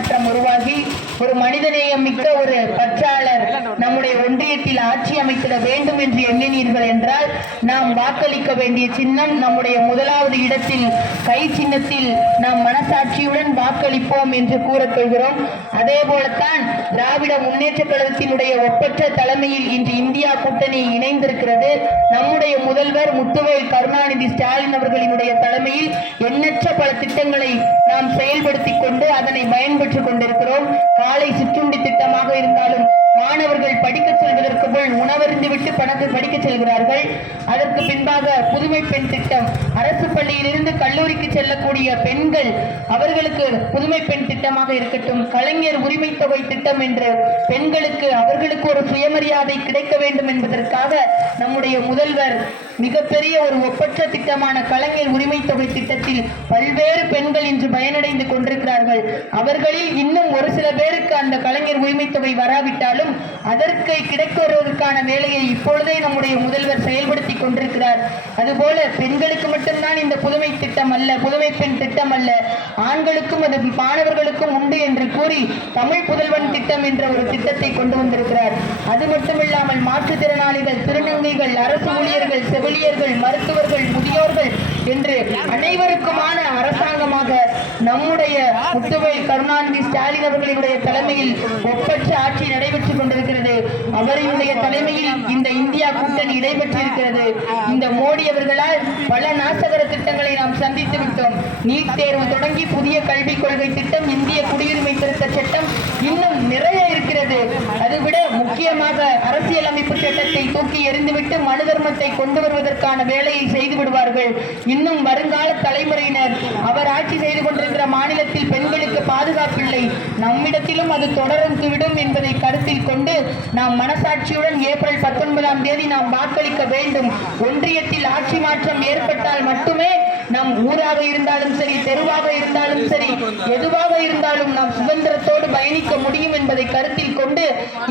மாற்றம் உருவாகி ஒரு மனிதநேயம் மிக்க ஒரு பற்றாளர் நம்முடைய ஒன்றியத்தில் ஆட்சி அமைத்திட வேண்டும் என்று எண்ணினீர்கள் என்றால் நாம் வாக்களிக்க வேண்டிய சின்னம் நம்முடைய முதலாவது இடத்தில் கை சின்னத்தில் நாம் மனசாட்சியுடன் வாக்களிப்போம் என்று கூறக் கொள்கிறோம். அதே போலத்தான் திராவிட முன்னேற்ற கழகத்தினுடைய ஒப்பற்ற தலைமையில் இன்று இந்தியா கூட்டணி இணைந்திருக்கிறது. நம்முடைய முதல்வர் முத்துவேல் கருணாநிதி ஸ்டாலின் அவர்களினுடைய தலைமையில் எண்ணற்ற பல திட்டங்களை அதை பயன்பெற்றுக் கொண்டிருக்கிறோம். காலை சிற்றுண்டி திட்டமாக இருந்தாலும் மாணவர்கள் படிக்க செல்வதற்கு முன் உணவருந்து விட்டு பணத்தை படிக்க செல்கிறார்கள். அதற்கு பின்பாக புதுமை பெண் திட்டம். அரசு பள்ளியிலிருந்து கல்லூரிக்கு செல்லக்கூடிய பெண்கள் அவர்களுக்கு புதுமை பெண் திட்டமாக இருக்கட்டும். கலைஞர் உரிமை தொகை திட்டம் என்று பெண்களுக்கு அவர்களுக்கு ஒரு சுயமரியாதை கிடைக்க வேண்டும் என்பதற்காக நம்முடைய முதல்வர் மிகப்பெரிய ஒரு ஒப்பற்ற திட்டமான கலைஞர் உரிமை தொகை திட்டத்தில் பல்வேறு பெண்கள் இன்று பயனடைந்து கொண்டிருக்கிறார்கள். அவர்களில் இன்னும் ஒரு சில பேருக்கு அந்த கலைஞர் உரிமை தொகை வராவிட்டாலும் அதற்கு கிடைக்கிறவருக்கான வேலையை இப்பொழுதே நம்முடைய முதல்வர் செயல்படுத்தி கொண்டிருக்கிறார். அதுபோல பெண்களுக்கு மட்டும்தான் இந்த புதுமை திட்டம் அல்ல புதுமை பெண் திட்டம் அல்ல. ஆண்களுக்கும் அது மாணவர்களுக்கும் உண்டு என்று கூறி தமிழ் புதல்வன் திட்டம் என்ற ஒரு திட்டத்தை கொண்டு வந்திருக்கிறார். அது மட்டுமில்லாமல் மாற்றுத்திறனாளிகள் திருநங்கைகள் அரசு ஊழியர்கள் செவிலியர்கள் மருத்துவர்கள் முதியோர்கள் என்று அனைவருக்குமான அரசாங்கமாக நம்முடைய முத்துவேல் கருணாநிதி ஸ்டாலின் அவர்களுடைய தலைமையில் ஒப்பற்ற ஆட்சி நடைபெற்றுக் கொண்டிருக்கிறது. அவரினுடைய தலைமையில் இந்த இந்தியா கூட்டணி இடம்பெற்றிருக்கிறது இந்த மோடி அவர்களால் பல நாசகர திட்டங்களை நாம் சந்தித்து விட்டோம். நீட் தேர்வு தொடங்கி புதிய கல்விக் கொள்கை திட்டம் இந்திய குடியுரிமை திருத்த சட்டம் இன்னும் நிறைய இருக்கு. முக்கியமாக முக்கியமாக அரசியலமைப்பு சட்டத்தை தூக்கி எறிந்துவிட்டு மனு தர்மத்தை கொண்டு வருவதற்கான வேலையை செய்து விடுவார்கள். இன்னும் வருங்கால தலைமுறையினர் அவர் ஆட்சி செய்து கொண்டிருக்கிற மாநிலத்தில் பெண்களுக்கு பாதுகாப்பில்லை. நம்மிடத்திலும் அது தொடர்ந்து விடும் என்பதை கருத்தில் கொண்டு நாம் மனசாட்சியுடன் ஏப்ரல் பத்தொன்பதாம் தேதி நாம் வாக்களிக்க வேண்டும். ஒன்றியத்தில் ஆட்சி மாற்றம் ஏற்பட்டால் மட்டுமே நம் ஊராக இருந்தாலும் சரி தெருவாக இருந்தாலும் சரி எதுவாக இருந்தாலும் நாம் சுதந்திரத்தோடு பயணிக்க முடியும் என்பதை கருத்தில் கொண்டு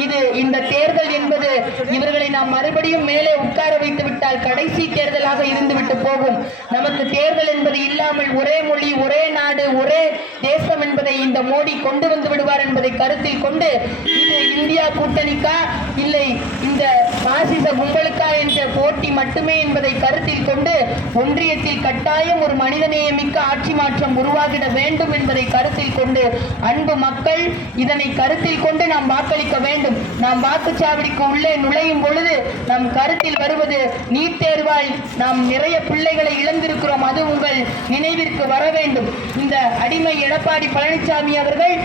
இது இந்த தேர்தல் என்பது இவர்களை நாம் மறுபடியும் மேலே உட்கார வைத்து விட்டால் கடைசி தேர்தலாக இருந்துவிட்டு போகும். நமக்கு தேர்தல் என்பது இல்லாமல் ஒரே மொழி ஒரே நாடு ஒரே தேசம் என்பதை இந்த மோடி கொண்டு வந்து விடுவார் என்பதை கருத்தில் கொண்டு இது இந்தியா கூட்டணிக்கா இல்லை இந்த பாசிச கும்பலுக்கா என்ற போட்டி மட்டுமே என்பதை கருத்தில் கொண்டு ஒன்றியத்தில் கட்டாயம் ஒரு மனிதநேயமிக்க ஆட்சி மாற்றம் உருவாகிட வேண்டும் என்பதை கருத்தில் கொண்டு அன்பு மக்கள் இதனை கருத்தில் கொண்டு நாம் வாக்களிக்க வேண்டும். நாம் வாக்குச்சாவடிக்கு உள்ளே நுழையும் பொழுது நம் கருத்தில் வருவது நீட் தேர்வால் நாம் நிறைய பிள்ளைகளை இழந்திருக்கிறோம். அது உங்கள் நினைவிற்கு வர வேண்டும். இந்த அடிமை எடப்பாடி பழனிசாமி அவர்கள்